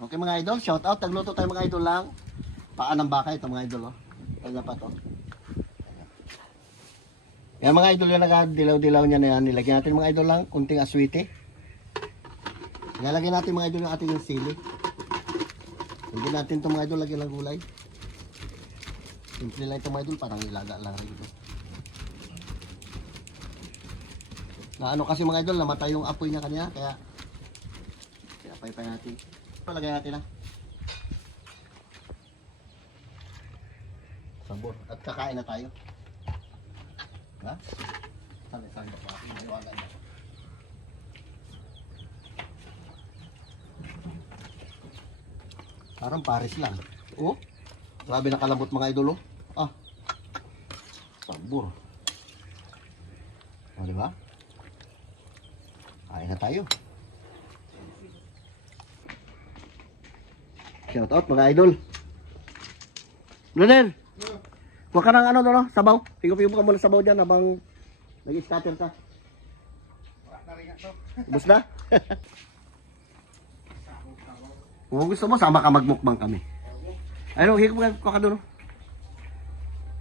Okay mga idol, shout out. Nagluto tayo mga idol lang. Paa ng baka ito mga idol. Oh. Kanya pa to. Yan mga idol yung nagadilaw-dilaw niya na yan. Nilagyan natin mga idol lang. Kunting aswite. Nilagyan natin mga idol yung ating sili. Hindi natin ito mga idol lagyan ng gulay. Simple lang ito mga idol. Parang ilaga lang rin ito. Na ano kasi mga idol, namatay yung apoy niya kanya. Kaya pay natin. Lagyan natin na. Sabor. At kakain na tayo. Ha? Saan ba pa? Maliwagan na. Parang Paris lang. Oh. Grabe nakalabot mga idol. Oh. Ah. Sabor. O, diba? Kain na tayo. Shout out mga idol. Brother. Huwag ka ng ano no, sabaw. Pigo-pigo ka muna sabaw dyan habang nag-scatter ka. Ubus na? Kung gusto mo, sama ka magmukbang kami. Ayun, higop ka doon.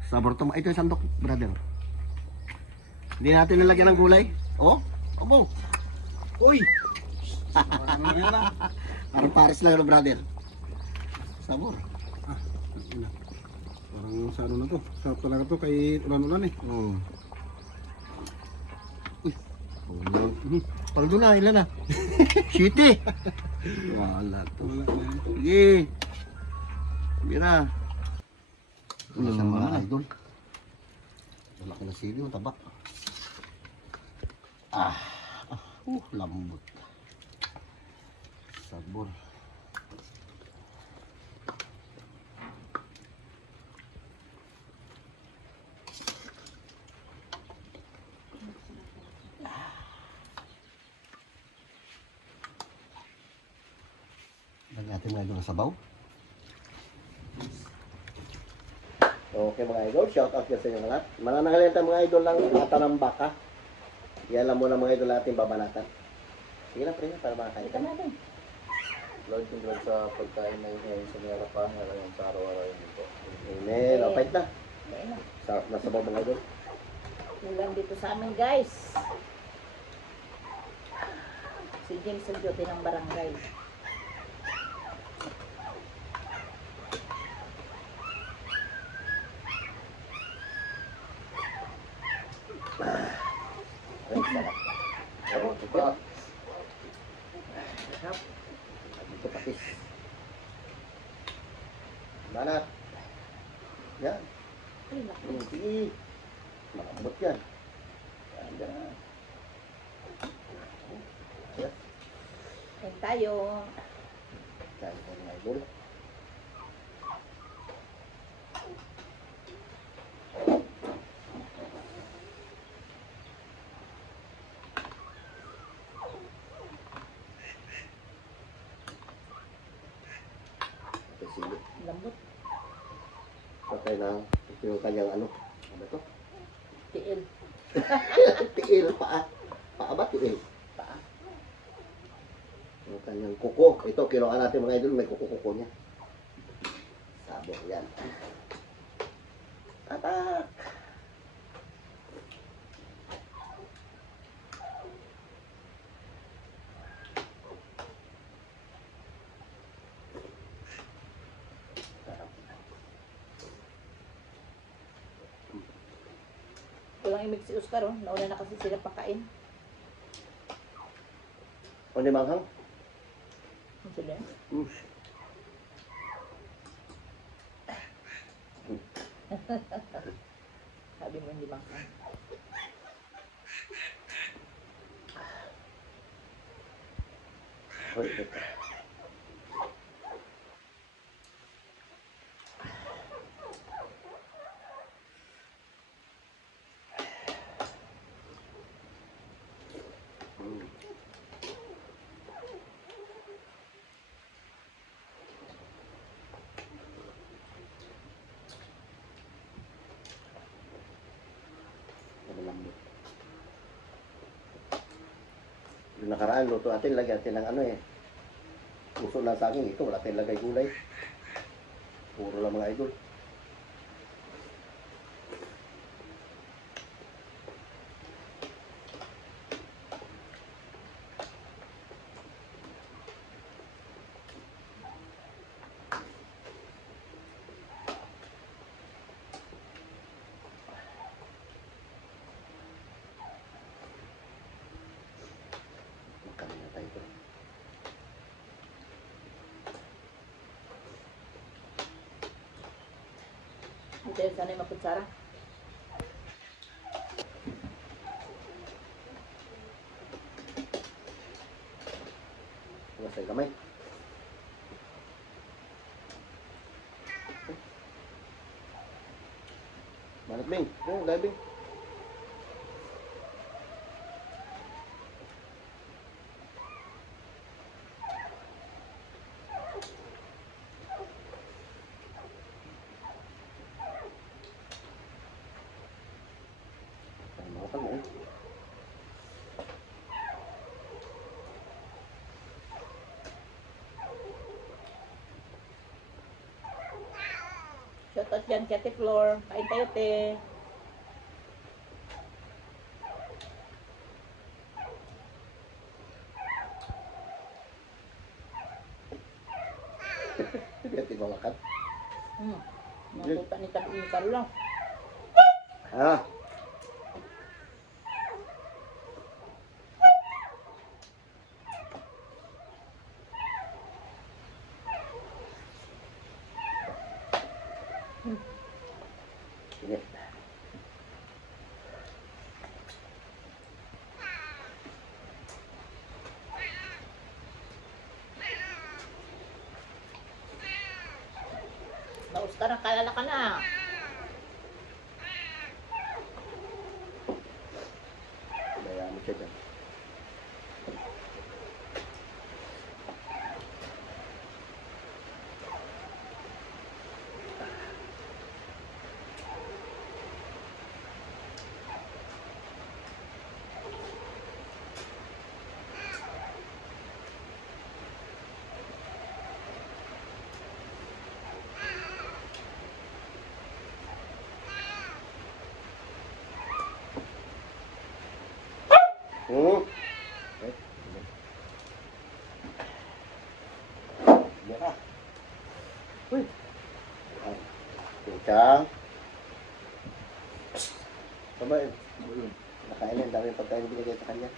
Sabor to. Ito yung sandok, brother. Hindi natin nilagyan ng gulay. Oh, obo. Uy! Parang Paris lang, brother. Sabor. Parang sa ano na to. Sarap talaga to kay ulan-ulan eh. Oh. Uy. Parang doon na, ilan na? Shitty. Wala to. Wala na yan. Sige. Sige na. Ano sa mga idol? Malaki na sili, tabak. Lambot. Sabor. Lagyan natin mga idol ng sabaw. Okay mga idol, shout out yan sa inyo lahat. Mananangalian tayo mga idol lang mata ng baka. Yan lang muna mga idol natin babanatan. Sige na pre, para makakain ka natin. Lord, congrats sa pagkain na yun sa mga harapan, ngayon sa araw-araw yun ito. Amen. O, pahit na. Ayan na. Nasabaw mga idol. Ulan dito sa amin, guys. Si James ang duty ng barangay. Ay, sarap. Sarap ito. Sarap. Ito patis. Banat. Yan. Ay, naku. Sige. Makabot yan. Yan, yan. Yes. Kain tayo. Yan po mga idol. Ito sili. Lambot. Patay na ito yung kanyang ano. Ano to? Tiil. Tiil paa. Paa ba tiil? Paa. Yung kanyang kuko. Ito, kinuha natin mga idol. May kuko-kuko niya. Sabor yan. Atak! Sarap. Ito lang imig si Oscar, oh. Nauna na kasi sila pakain. O di manghang? Ano sila? Sabi mo hindi bang Hoy, ito. Malambot. Yung nakaraan, luto natin, lagyan natin ng ano eh. Puso lang sa akin ito, wala tayong lagay gulay. Puro lang mga idol. Magkano na tayo ito? Ito yung sanay maputsara. Huwag sa kamay. Manat Bing. Yung diving. Ay, mga pag mo. Shoutout dyan, Kati Floor. Kain tayo, te. Hindi natin mawakat. Mga puta ni Carlo lang. Ah. Sige. Naus ka na, kalala ka na. Bayaan mo siya dyan. Okay. Yan na. Uy. Kucang. Sabay. Nakain na. Ang dami pagkain binigay sa kanya.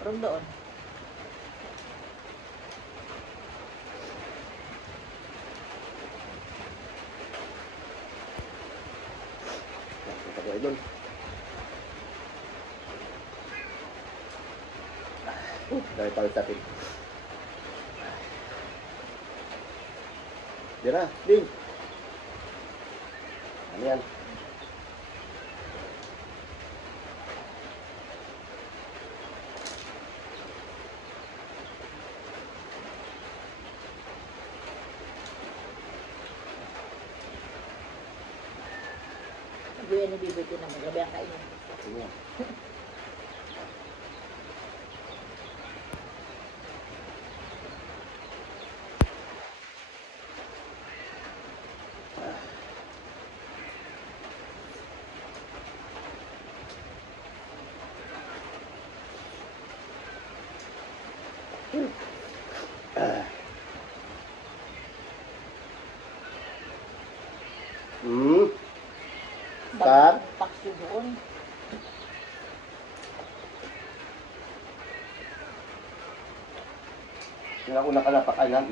Parang doon. Ito ko idol. Dahil pala sa atin. Dira, Ding. Ano yan? Sabi yan ni BBT na magabi ang kainin. Sige. Star? Paksyo doon. Yung una ka napakainan.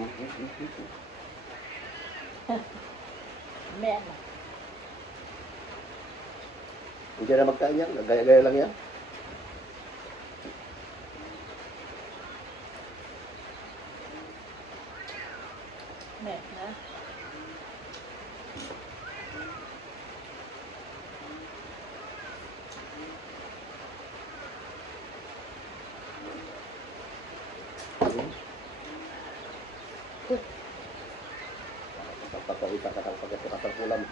May ano. Hindi na magkain yan. Gaya-gaya lang yan. May na. Papawisan ka ng pagkasukat ng kulam.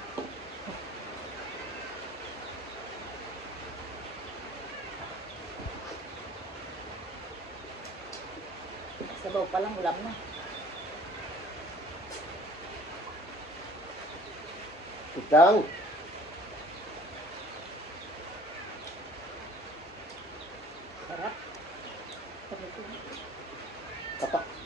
Sabaw pa lang, ulam na. Utang. Sarap. Sarap ito. Kapak.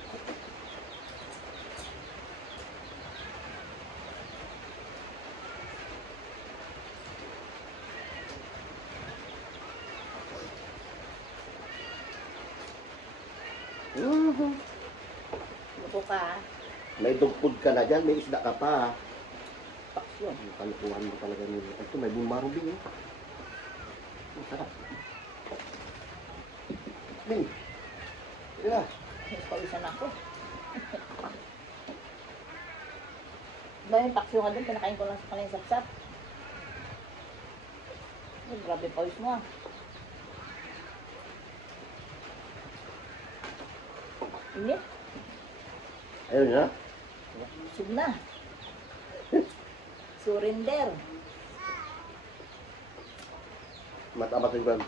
Lupo ka, ha? May dugpod ka na dyan, may isda ka pa. Paksyon. Ang kalukuhan mo talaga nila. Ito, may bumarong din. Ang sarap. Min. Ila. Pawisan ako. Ba yung paksyon nga doon, pinakain ko lang sa kanina sapsap. Oh, grabe pawis mo, ah. Ini, Ayun na. sub na. Surrender. Matamat yung bag.